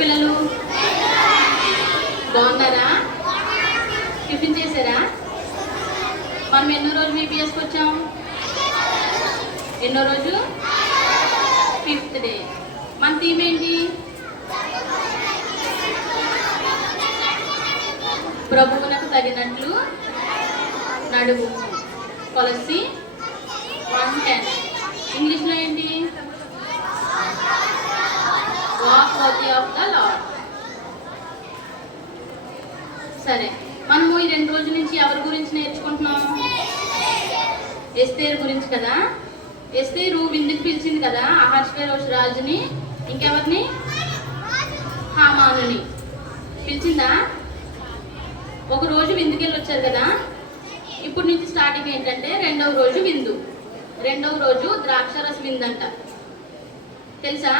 పిల్లలు బాగున్నారా? టిఫిన్ చేశారా? మనం ఎన్నో రోజు బీబీఎస్కి వచ్చాం? ఎన్నో రోజు? 5th day. మన థీమ్ ఏంటి? ప్రభువునకు తగినట్లు నడువు. కొలస్సీ 1:10. ఇంగ్లీష్లో ఏంటి? Walk worthy of the lord. సరే, మనము ఈ 2 రోజుల నుంచి ఎవరి గురించి నేర్చుకుంటున్నాం? ఎస్తేరు గురించి కదా. ఎస్తేరు విందుకు పిలిచింది కదా అహష్వేరోషు రాజుని, ఇంకెవరిని? హామానుని పిలిచిందా? ఒక రోజు విందుకెళ్ళి వచ్చారు కదా. ఇప్పుడు నుంచి స్టార్టింగ్ ఏంటంటే 2వ రోజు విందు. 2వ రోజు ద్రాక్షరస విందంట. తెలుసా?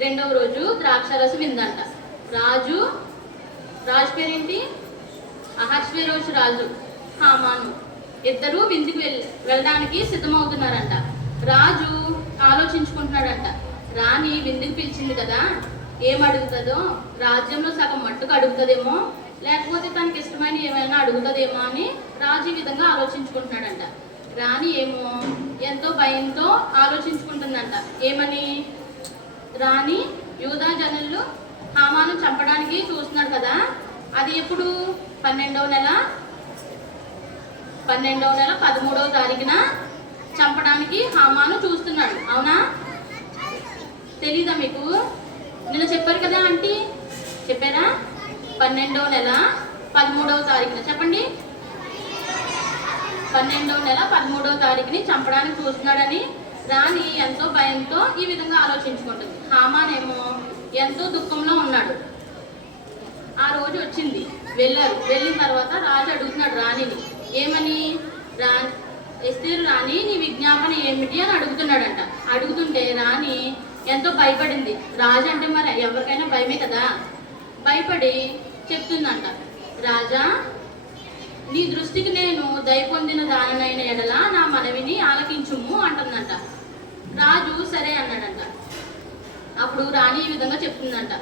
2వ రోజు ద్రాక్షరస విందంట. రాజు పేరేంటి? అహష్వేరోషు రాజు, హామాను ఇద్దరు విందుకు వెళ్ళడానికి సిద్ధమవుతున్నారంట. రాజు ఆలోచించుకుంటున్నాడంట, రాణి విందుకు పిలిచింది కదా, ఏం అడుగుతుందో, రాజ్యంలో సగం మట్టుకు అడుగుతుందేమో, లేకపోతే తనకి ఇష్టమైన ఏమైనా అడుగుతుందేమో అని రాజు ఈ విధంగా ఆలోచించుకుంటున్నాడంట. రాణి ఏమో ఎంతో భయంతో ఆలోచించుకుంటుందంట. ఏమని? రాణి యూదా జనులు హామాను చంపడానికి చూస్తున్నాడు కదా, అది ఎప్పుడు? 12వ నెల 13వ తారీఖున చంపడానికి హామాను చూస్తున్నాడు. అవునా? తెలీదా మీకు? నిన్న చెప్పారు కదా ఆంటీ, చెప్పారా? 12వ నెల 13వ తారీఖున చెప్పండి. 12వ నెల 13వ తారీఖుని చంపడానికి చూస్తున్నాడని రాణి ఎంతో భయంతో ఈ విధంగా ఆలోచించుకుంటుంది. హామాన్ ఏమో ఎంతో దుఃఖంలో ఉన్నాడు. ఆ రోజు వచ్చింది, వెళ్ళారు. వెళ్ళిన తర్వాత రాజు అడుగుతున్నాడు రాణిని, ఏమని? ఎస్తేరు, రాణి నీ విజ్ఞాపన ఏమిటి అని అడుగుతున్నాడంట. అడుగుతుంటే రాణి ఎంతో భయపడింది. రాజు అంటే మరి ఎవరికైనా భయమే కదా. భయపడి చెప్తుందంట, రాజా నీ దృష్టికి నేను దయ పొందిన దానినైన ఎడల నా మనవిని ఆలకించుము అంటుందంట. రాజు సరే అన్నాడంట. అప్పుడు రాణి ఈ విధంగా చెప్తుందంట,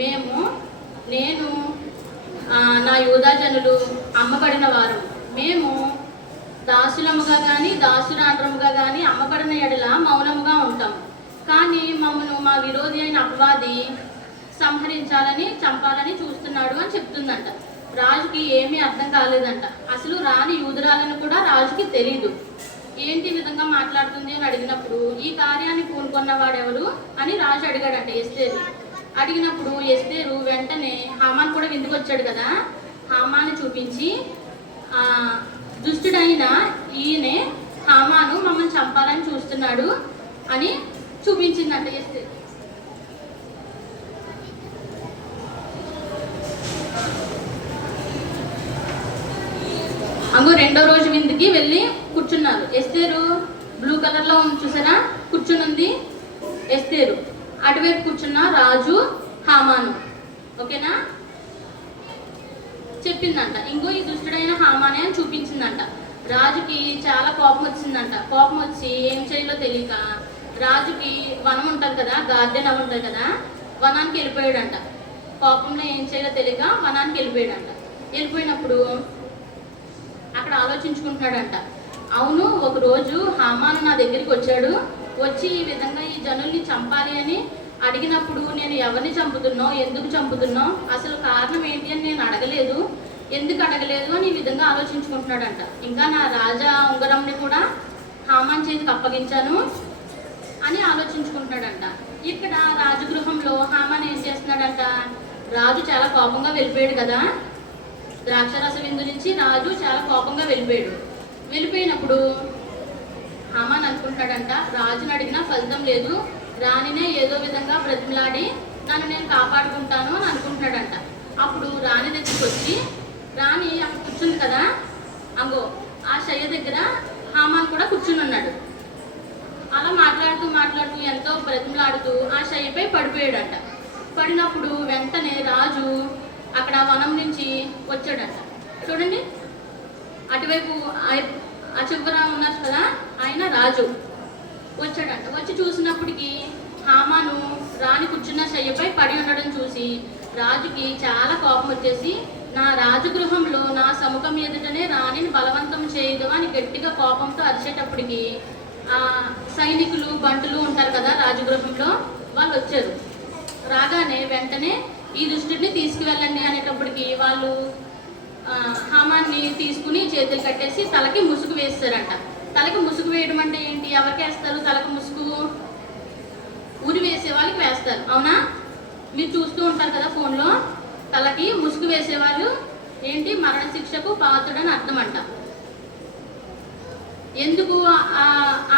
నేను నా యూదా జనులు అమ్మబడిన వారు, మేము దాసులముగా కానీ దాసురాండ్రముగా కానీ అమ్మబడిన ఎడల మౌనముగా ఉంటాం. కానీ మమ్మను మా విరోధి అయిన అపవాది సంహరించాలని చంపాలని చూస్తున్నాడు అని చెప్తుందంట. రాజుకి ఏమీ అర్థం కాలేదంట. అసలు రాణి యూదురాలను కూడా రాజుకి తెలీదు. ఏంటి విధంగా మాట్లాడుతుంది అని అడిగినప్పుడు, ఈ కార్యాన్ని పూనుకున్న వాడెవరు అని రాజు అడిగాడంట ఎస్తేరు. అడిగినప్పుడు ఎస్తేరు వెంటనే హామాన్ కూడా విందుకు వచ్చాడు కదా, హామాను చూపించి, దుష్టుడైన ఈయనే హామాను మమ్మల్ని చంపాలని చూస్తున్నాడు అని చూపించిందంట ఎస్తేరు. అంగో 2వ రోజు విందుకి వెళ్ళి కూర్చున్నారు. ఎస్తేరు బ్లూ కలర్లో ఉంది చూసారా, కూర్చునుంది ఎస్తేరు. అటువైపు కూర్చున్న రాజు, హామాను. ఓకేనా? చెప్పిందంట, ఇంకో ఈ దుష్టుడైన హామానే అని చూపించిందంట. రాజుకి చాలా కోపం వచ్చిందంట. కోపం వచ్చి ఏం చేయాలో తెలియక రాజుకి వనం ఉంటుంది కదా, గార్డెన్ అవి ఉంటుంది కదా, వనానికి వెళ్ళిపోయాడంట. కోపంలో ఏం చేయాలో తెలియక వనానికి వెళ్ళిపోయాడంట. వెళ్ళిపోయినప్పుడు అక్కడ ఆలోచించుకుంటున్నాడంట, అవును ఒకరోజు హామాను నా దగ్గరికి వచ్చాడు, వచ్చి ఈ విధంగా ఈ జనుల్ని చంపాలి అని అడిగినప్పుడు నేను ఎవరిని చంపుతున్నావు, ఎందుకు చంపుతున్నావు, అసలు కారణం ఏంటి అని నేను అడగలేదు, ఎందుకు అడగలేదు అని ఈ విధంగా ఆలోచించుకుంటున్నాడంట. ఇంకా నా రాజా ఉంగరంని కూడా హామాన్ చేతికి అప్పగించాను అని ఆలోచించుకుంటున్నాడంట. ఇక్కడ రాజగృహంలో హామాన్ ఏం చేస్తున్నాడంట, రాజు చాలా కోపంగా వెళ్ళిపోయాడు కదా, ద్రాక్షరస విందు నుంచి రాజు చాలా కోపంగా వెళ్ళిపోయినప్పుడు హామాన్ అనుకుంటాడంట, రాజుని అడిగినా ఫలితం లేదు, రాణినే ఏదో విధంగా బ్రతిమలాడి నన్ను నేను కాపాడుకుంటాను అని అనుకుంటున్నాడంట. అప్పుడు రాణి దగ్గరికి వచ్చి, రాణి అక్కడ కూర్చుంది కదా, అంగో ఆ శయ్య దగ్గర హామాన్ కూడా కూర్చుని ఉన్నాడు. అలా మాట్లాడుతూ ఎంతో బ్రతిమలాడుతూ ఆ శయ్యపై పడిపోయాడంట. పడినప్పుడు వెంటనే రాజు అక్కడ వనం నుంచి వచ్చాడంట. చూడండి, అటువైపు ఆ చివర ఉన్నారు కదా ఆయన, రాజు వచ్చాడంట. వచ్చి చూసినప్పటికీ హామాను రాణి కూర్చున్న శయ్యపై పడి ఉండడం చూసి రాజుకి చాలా కోపం వచ్చేసి, నా రాజగృహంలో నా సముఖం ఎదుటనే రాణిని బలవంతం చేయదు అని గట్టిగా కోపంతో అరిచేటప్పటికి సైనికులు బంటులు ఉంటారు కదా రాజగృహంలో, వాళ్ళు వచ్చారు. రాగానే వెంటనే ఈ దుష్టుడిని తీసుకువెళ్ళండి అనేటప్పటికి వాళ్ళు హామాన్ని తీసుకుని చేతులు కట్టేసి తలకి ముసుగు వేస్తారంట. తలకి ముసుగు వేయడం అంటే ఏంటి? ఎవరికి వేస్తారు తలకు ముసుగు? ఉరి వేసే వాళ్ళకి వేస్తారు, అవునా? మీరు చూస్తూ ఉంటారు కదా ఫోన్లో. తలకి ముసుగు వేసేవాళ్ళు ఏంటి? మరణశిక్షకు పాత్రుడని అర్థం అంట. ఎందుకు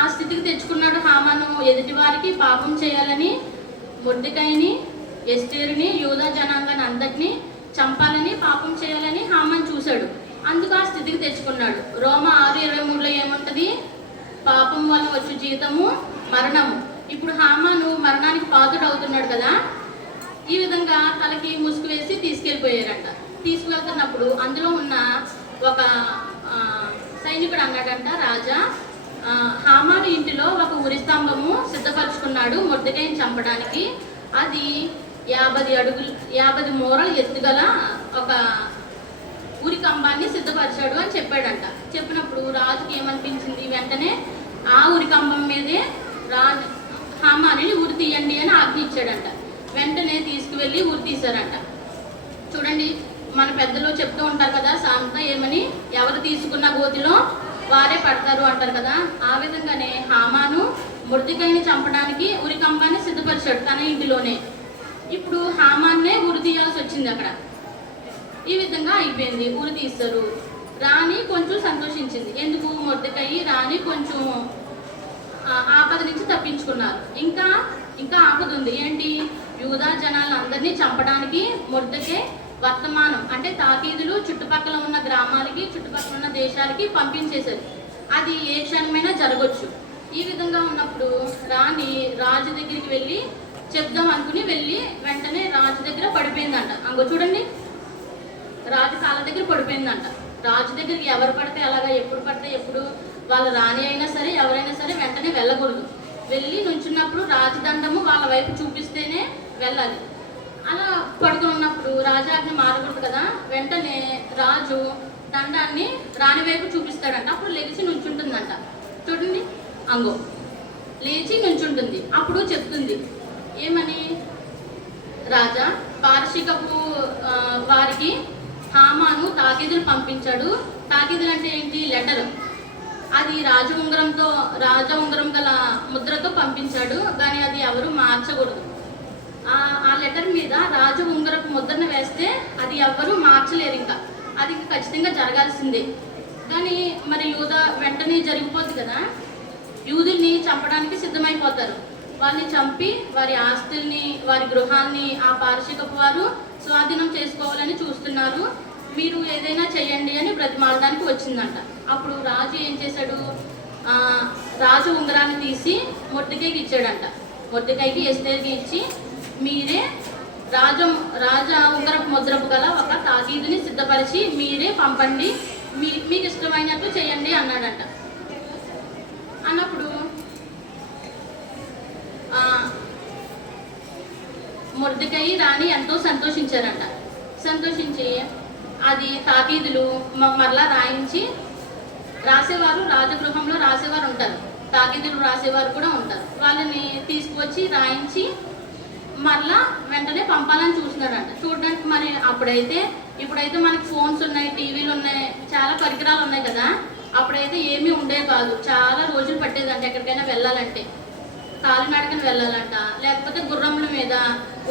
ఆ స్థితికి తెచ్చుకున్నాడు హామాను? ఎదుటి వారికి పాపం చేయాలని, మొర్దెకైని, ఎస్తేరుని, యూదా జనాంగాన్ని అందరినీ చంపాలని, పాపం చేయాలని హామాన్ చూశాడు. అందుకు ఆ స్థితికి తెచ్చుకున్నాడు. రోమ 6:23లో ఏముంటుంది? పాపం వల్ల వచ్చే జీతము మరణము. ఇప్పుడు హామాను మరణానికి పాత్రుడు అవుతున్నాడు కదా. ఈ విధంగా తలకి ముసుగు వేసి తీసుకెళ్ళిపోయారంట. తీసుకువెళ్తున్నప్పుడు అందులో ఉన్న ఒక సైనికుడు అన్నాడంట, రాజా, హామాను ఇంటిలో ఒక ఉరి స్తంభము సిద్ధపరచుకున్నాడు మొర్దెకైని చంపడానికి. అది 50 మూరలు ఎత్తుగల ఒక ఉరి కంబాన్ని సిద్ధపరిచాడు అని చెప్పాడంట. చెప్పినప్పుడు రాజుకి ఏమనిపించింది? వెంటనే ఆ ఉరి కంబం మీదే హామాని ఉరి తీయండి అని ఆజ్ఞ ఇచ్చాడంట. వెంటనే తీసుకువెళ్ళి ఉరి తీశారంట. చూడండి, మన పెద్దలు చెప్తూ ఉంటారు కదా సామెత, ఏమని? ఎవరు తీసుకున్న గోతిలో వారే పడతారు అంటారు కదా. ఆ విధంగానే హామాను మొర్దెకైని చంపడానికి ఉరి కంబాన్ని సిద్ధపరిచాడు తన ఇంటిలోనే. ఇప్పుడు హామాన్నే ఉరి తీయాల్సి వచ్చింది అక్కడ. ఈ విధంగా అయిపోయింది, ఉరి తీస్తారు. రాణి కొంచెం సంతోషించింది. ఎందుకు? మొర్దెకై రాణి కొంచెం ఆపద నుంచి తప్పించుకున్నారు. ఇంకా ఆపద ఉంది. ఏంటి? యూదా జనాలను అందరినీ చంపడానికి మొర్దెకై వర్తమానం అంటే తాకీదులు చుట్టుపక్కల ఉన్న గ్రామాలకి, చుట్టుపక్కల ఉన్న దేశాలకి పంపించేశారు. అది ఏ క్షణమైనా జరగవచ్చు. ఈ విధంగా ఉన్నప్పుడు రాణి రాజు దగ్గరికి వెళ్ళి చెప్దాం అనుకుని వెళ్ళి వెంటనే రాజు దగ్గర పడిపోయిందంట. అంగో చూడండి, రాజు కాళ్ళ దగ్గర పడిపోయిందంట. రాజు దగ్గరికి ఎవరు పడితే అలాగా, ఎప్పుడు పడితే ఎప్పుడు, వాళ్ళ రాణి అయినా సరే ఎవరైనా సరే వెంటనే వెళ్ళకూడదు. వెళ్ళి నుంచున్నప్పుడు రాజదండము వాళ్ళ వైపు చూపిస్తేనే వెళ్ళాలి. అలా పడుకుని ఉన్నప్పుడు రాజాజ్ఞ మారకూడదు కదా. వెంటనే రాజు దండాన్ని రాణి వైపు చూపిస్తాడంట. అప్పుడు లేచి నుంచుంటుందంట. చూడండి, అంగో లేచి నుంచుంటుంది. అప్పుడు చెప్తుంది ఏమని? రాజా, పారశీకపు వారికి హామాను తాకీదులు పంపించాడు. తాకీదులు అంటే ఏంటి? లెటర్. అది రాజ ఉంగరం గల ముద్రతో పంపించాడు, కానీ అది ఎవరు మార్చకూడదు. ఆ లెటర్ మీద రాజ ఉంగరపు ముద్రను వేస్తే అది ఎవ్వరూ మార్చలేరు. ఇంకా అది ఖచ్చితంగా జరగాల్సిందే. కానీ మరి యూదా వెంటనే జరిగిపోద్ది కదా. యూదుల్ని చంపడానికి సిద్ధమైపోతారు. వాళ్ళని చంపి వారి ఆస్తుల్ని, వారి గృహాన్ని ఆ పారశీకపు వారు స్వాధీనం చేసుకోవాలని చూస్తున్నారు. మీరు ఏదైనా చెయ్యండి అని బ్రతిమాలడానికి వచ్చిందంట. అప్పుడు రాజు ఏం చేశాడు? రాజు ఉంగరాన్ని తీసి మొర్దెకైకి ఇచ్చాడంట. మొర్దెకైకి, ఎస్తేరుకి ఇచ్చి, మీరే రాజా ఉంగరపు ముద్రపు గల ఒక తాకీదుని సిద్ధపరిచి మీరే పంపండి, మీకు ఇష్టమైనట్టు చేయండి అన్నాడంట. అన్నప్పుడు మొర్దెకై రాణి ఎంతో సంతోషించారంట. సంతోషించి అది తాకీదులు మరలా రాయించి, రాసేవారు రాజగృహంలో రాసేవారు ఉంటారు, తాకీదులు రాసేవారు కూడా ఉంటారు. వాళ్ళని తీసుకువచ్చి రాయించి మరలా వెంటనే పంపాలని చూస్తున్నాడంట. చూడడానికి మరి ఇప్పుడైతే మనకి ఫోన్స్ ఉన్నాయి, టీవీలు ఉన్నాయి, చాలా పరికరాలు ఉన్నాయి కదా. అప్పుడైతే ఏమీ ఉండేవి కాదు. చాలా రోజులు పట్టేదంట ఎక్కడికైనా వెళ్ళాలంటే. కాలినడకన వెళ్ళాలంట, లేకపోతే గుర్రముల మీద,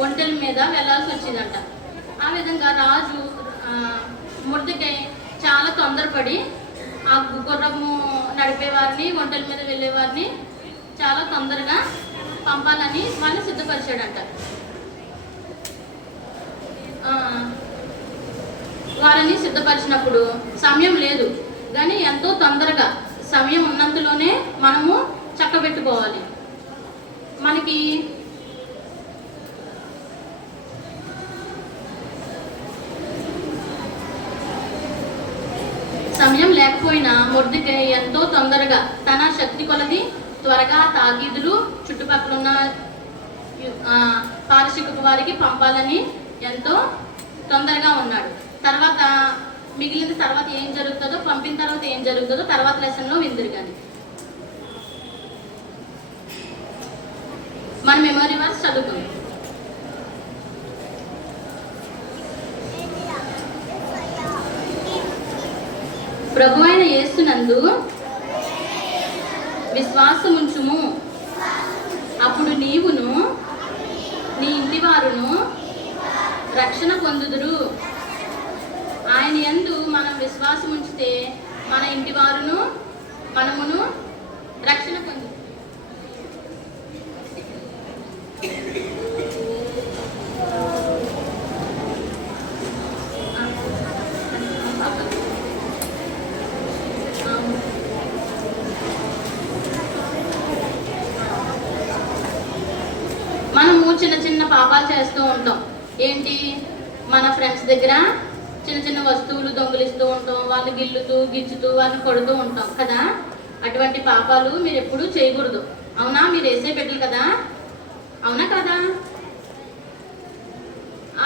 ఒంటెల మీద వెళ్ళాల్సి వచ్చేదంట. ఆ విధంగా రాజు మొర్దెకై చాలా తొందరపడి ఆ గుర్రము నడిపేవారిని, ఒంటెల మీద వెళ్ళేవారిని చాలా తొందరగా పంపాలని వాళ్ళు సిద్ధపరిచాడంట. వారిని సిద్ధపరిచినప్పుడు సమయం లేదు, కానీ ఎంతో తొందరగా సమయం ఉన్నంతలోనే మనము చక్కబెట్టుకోవాలి. మనకి సమయం లేకపోయినా మొర్దెకై ఎంతో తొందరగా తన శక్తి కొలది త్వరగా తాకీదులు, చుట్టుపక్కల ఉన్న పారశీకుకు వారికి పంపాలని ఎంతో తొందరగా ఉన్నాడు. తర్వాత మిగిలిన తర్వాత ఏం జరుగుతుందో, పంపిన తర్వాత ఏం జరుగుతుందో తర్వాత లెసన్లో విందురు. కానీ మన మెమరీ వర్స్ చదువుకుందాం. ప్రభువైన యేసునందు విశ్వాసముంచుము, అప్పుడు నీవును నీ ఇంటివారును రక్షణ పొందుదురు. ఆయన యందు మనం విశ్వాసం ఉంచితే మన ఇంటివారును మనమును రక్షణ పొందు. మనము చిన్న చిన్న పాపాలు చేస్తూ ఉంటాం. ఏంటి, మన ఫ్రెండ్స్ దగ్గర చిన్న చిన్న వస్తువులు దొంగిలిస్తూ ఉంటాం, వాళ్ళు గిల్లుతూ గిచ్చుతూ వాళ్ళని కొడుతూ ఉంటాం కదా. అటువంటి పాపాలు మీరు ఎప్పుడూ చేయకూడదు. అవునా? మీరు వేసే బిడ్డలు కదా, అవునా కదా?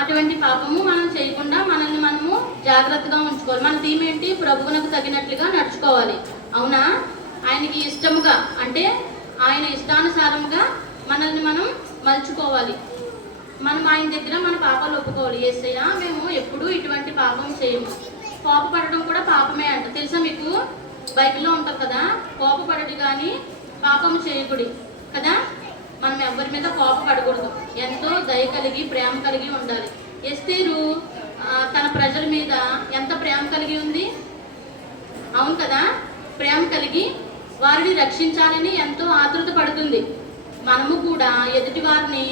అటువంటి పాపము మనం చేయకుండా మనల్ని మనము జాగ్రత్తగా ఉంచుకోవాలి. మన థీమ్ ఏంటి? ప్రభువునకు తగినట్లుగా నడుచుకోవాలి. అవునా? ఆయనకి ఇష్టముగా, అంటే ఆయన ఇష్టానుసారంగా మనల్ని మనం మలుచుకోవాలి. మనం ఆయన దగ్గర మన పాపాలు ఒప్పుకోవాలి. యేసయ్య, మేము ఎప్పుడూ ఇటువంటి పాపం చేయము. కోపపడడం కూడా పాపమే అంట. తెలుసా మీకు? బైబిల్లో ఉంటుంది కదా, కోపపడడు కానీ పాపము చేయకూడదు కదా. మనం ఎవరి మీద కోపపడకూడదు. ఎంతో దయ కలిగి ప్రేమ కలిగి ఉండాలి. ఎస్తేరు తన ప్రజల మీద ఎంత ప్రేమ కలిగి ఉంది? అవును కదా. ప్రేమ కలిగి వారిని రక్షించాలని ఎంతో ఆతృత పడుతుంది. మనము కూడా ఎదుటి వారిని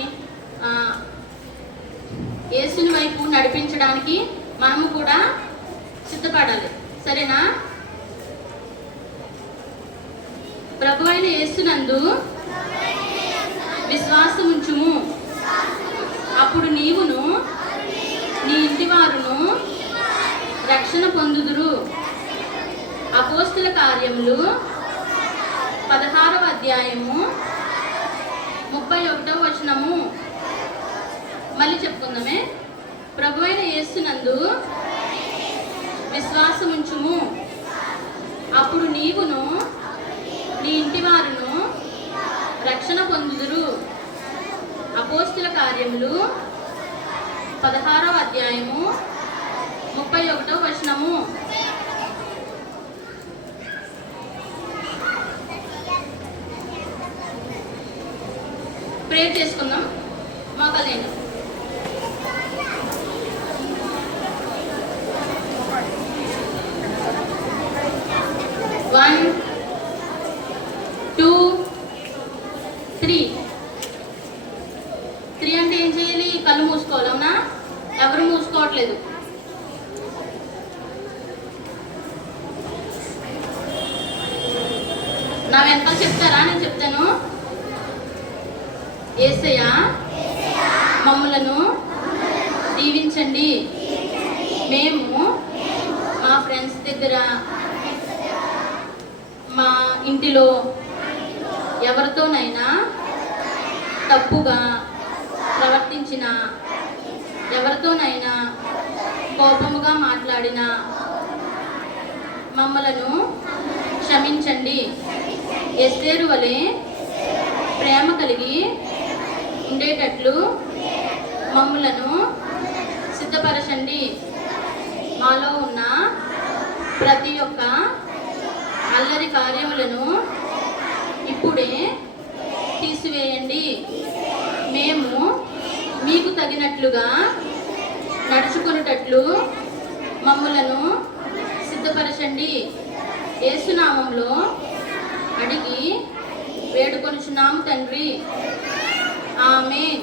యేసుని వైపు నడిపించడానికి మనము కూడా సిద్ధపడాలి. సరేనా? ప్రభువైన యేసునందు విశ్వాసం ఉంచుము, అప్పుడు నీవును నీ ఇంటి వారును రక్షణ పొందుదురు. అపోస్తుల కార్యములు 16వ అధ్యాయము 31వ వచనము. మళ్ళీ చెప్పుకుందామే. ప్రభువైన యేసునందు విశ్వాసం ఉంచుము, అప్పుడు నీవును నీ ఇంటి వారును రక్షణ పొందుదురు. అపోస్తుల కార్యములు 16వ అధ్యాయము 31వ వచనము. ప్రేర్ చేసుకుందాం. మోకాలేండి. One, two, three. అంటే ఏం చేయాలి? కళ్ళు మూసుకోవాలి. అవునా? ఎవరు మూసుకోవట్లేదు. నా వెనక చెప్తారా? నేను చెప్తాను. యేసయ్య మమ్ములను దీవించండి. మేము మా ఫ్రెండ్స్ దగ్గర, మా ఇంటిలో ఎవరితోనైనా తప్పుగా ప్రవర్తించిన, ఎవరితోనైనా కోపముగా మాట్లాడిన మమ్మలను క్షమించండి. ఎస్తేరు వలె ప్రేమ కలిగి ఉండేటట్లు మమ్మలను సిద్ధపరచండి. మాలో ఉన్న ప్రతి ఒక్క అల్లరి కార్యములను ఇప్పుడే తీసివేయండి. మేము మీకు తగినట్లుగా నడుచుకునేటట్లు మమ్మలను సిద్ధపరచండి. యేసునామంలో అడిగి వేడుకొనుచున్నాము తండ్రి. ఆమేన్.